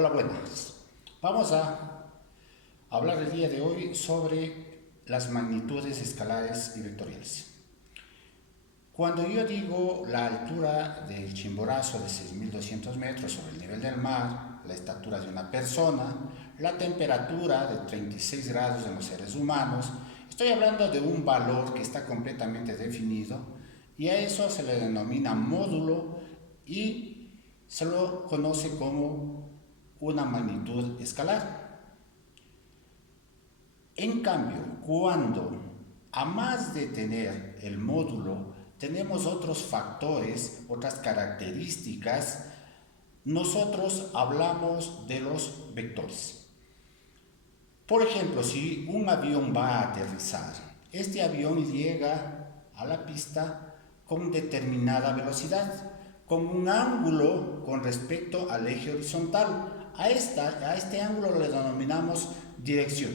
Hola, buenas. Vamos a hablar el día de hoy sobre las magnitudes escalares y vectoriales. Cuando yo digo la altura del Chimborazo de 6.200 metros sobre el nivel del mar, la estatura de una persona, la temperatura de 36 grados en los seres humanos, estoy hablando de un valor que está completamente definido y a eso se le denomina módulo y se lo conoce como una magnitud escalar. En cambio, cuando a más de tener el módulo tenemos otros factores, otras características, nosotros hablamos de los vectores. Por ejemplo, si un avión va a aterrizar, este avión llega a la pista con determinada velocidad, con un ángulo con respecto al eje horizontal. A este ángulo le denominamos dirección.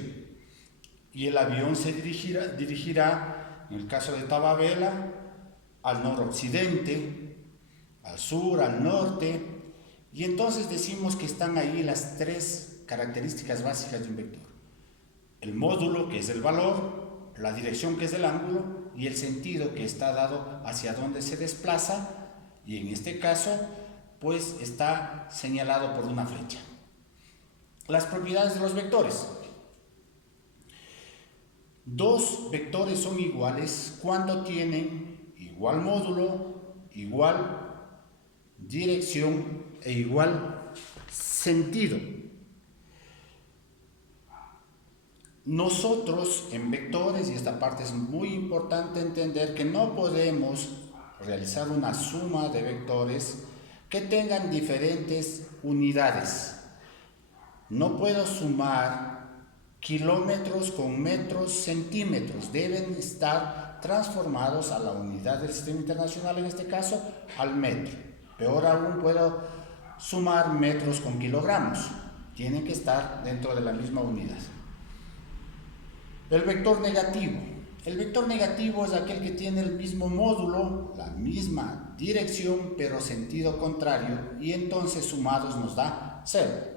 Y el avión se dirigirá, en el caso de Tababela, al noroccidente, al sur, al norte, y entonces decimos que están ahí las tres características básicas de un vector. El módulo, que es el valor, la dirección, que es el ángulo, y el sentido, que está dado hacia dónde se desplaza, y en este caso, pues está señalado por una flecha. Las propiedades de los vectores. Dos vectores son iguales cuando tienen igual módulo, igual dirección e igual sentido. Nosotros en vectores, y esta parte es muy importante entender, que no podemos realizar una suma de vectores que tengan diferentes unidades. No puedo sumar kilómetros con metros, centímetros, deben estar transformados a la unidad del sistema internacional, en este caso al metro. Peor aún, puedo sumar metros con kilogramos, tienen que estar dentro de la misma unidad. El vector negativo. El vector negativo es aquel que tiene el mismo módulo, la misma dirección, pero sentido contrario, y entonces sumados nos da 0.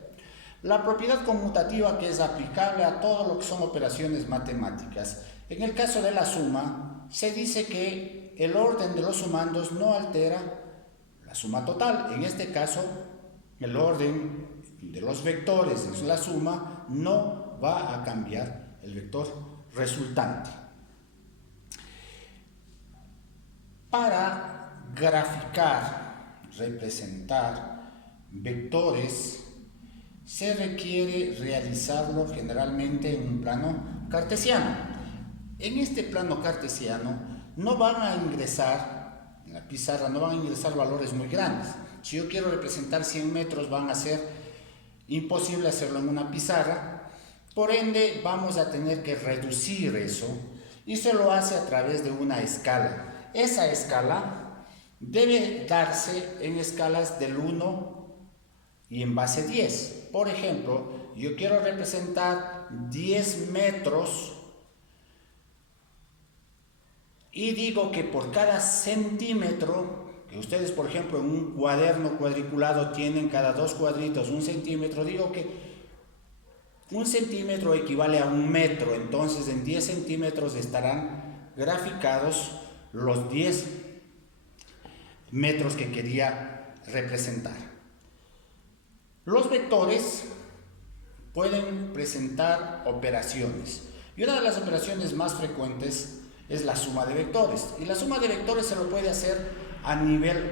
La propiedad conmutativa, que es aplicable a todo lo que son operaciones matemáticas. En el caso de la suma, se dice que el orden de los sumandos no altera la suma total. En este caso, el orden de los vectores en la suma no va a cambiar el vector resultante. Para graficar, representar vectores, se requiere realizarlo generalmente en un plano cartesiano. En este plano cartesiano no van a ingresar, en la pizarra no van a ingresar valores muy grandes. Si yo quiero representar 100 metros, van a ser imposible hacerlo en una pizarra, por ende vamos a tener que reducir eso, y se lo hace a través de una escala. Esa escala debe darse en escalas del 1 y en base 10. Por ejemplo, yo quiero representar 10 metros y digo que por cada centímetro, que ustedes por ejemplo en un cuaderno cuadriculado tienen cada dos cuadritos 1 centímetro, digo que 1 centímetro equivale a 1 metro, entonces en 10 centímetros estarán graficados los 10 metros que quería representar. Los vectores pueden presentar operaciones, y una de las operaciones más frecuentes es la suma de vectores, y la suma de vectores se lo puede hacer a nivel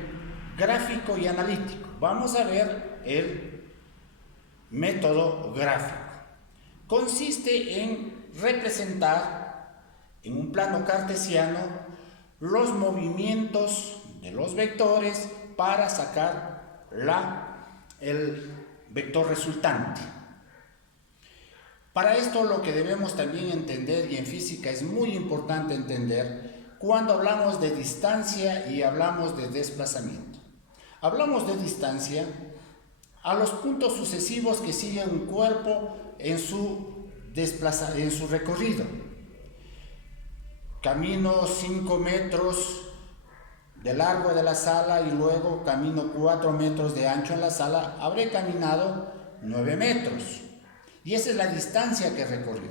gráfico y analítico. Vamos a ver el método gráfico. Consiste en representar en un plano cartesiano los movimientos de los vectores para sacar el vector resultante. Para esto lo que debemos también entender, y en física es muy importante entender, cuando hablamos de distancia y hablamos de desplazamiento. Hablamos de distancia a los puntos sucesivos que sigue un cuerpo en su recorrido. Camino 5 metros de largo de la sala y luego camino 4 metros de ancho en la sala, habré caminado 9 metros. Y esa es la distancia que recorrió.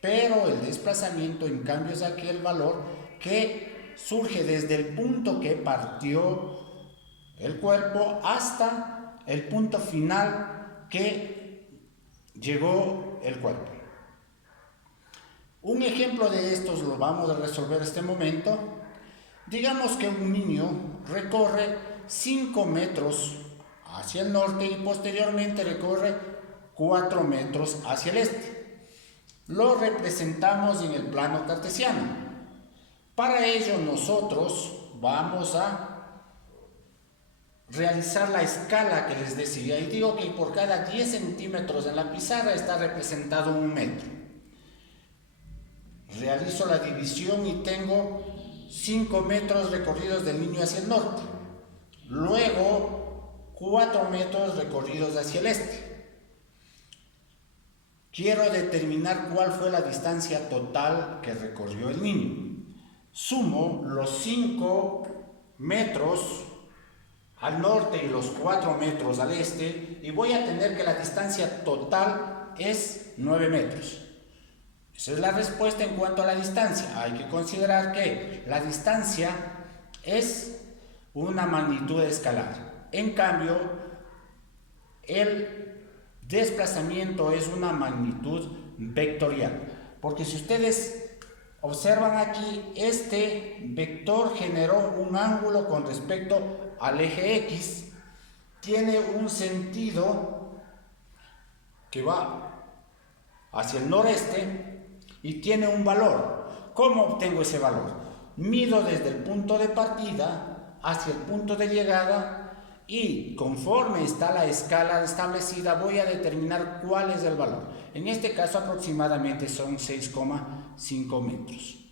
Pero el desplazamiento, en cambio, es aquel valor que surge desde el punto que partió el cuerpo hasta el punto final que llegó el cuerpo. Un ejemplo de estos lo vamos a resolver en este momento. Digamos que un niño recorre 5 metros hacia el norte y posteriormente recorre 4 metros hacia el este. Lo representamos en el plano cartesiano. Para ello nosotros vamos a realizar la escala que les decía y digo que por cada 10 centímetros en la pizarra está representado 1 metro. Realizo la división y tengo 5 metros recorridos del niño hacia el norte. Luego 4 metros recorridos hacia el este. Quiero determinar cuál fue la distancia total que recorrió el niño. Sumo los 5 metros al norte y los 4 metros al este y voy a tener que la distancia total es 9 metros. Esa es la respuesta en cuanto a la distancia. Hay que considerar que la distancia es una magnitud escalar. En cambio, el desplazamiento es una magnitud vectorial. Porque si ustedes observan aquí, este vector generó un ángulo con respecto al eje X. Tiene un sentido que va hacia el noreste y tiene un valor. ¿Cómo obtengo ese valor? Mido desde el punto de partida hacia el punto de llegada y conforme está la escala establecida voy a determinar cuál es el valor. En este caso aproximadamente son 6,5 metros.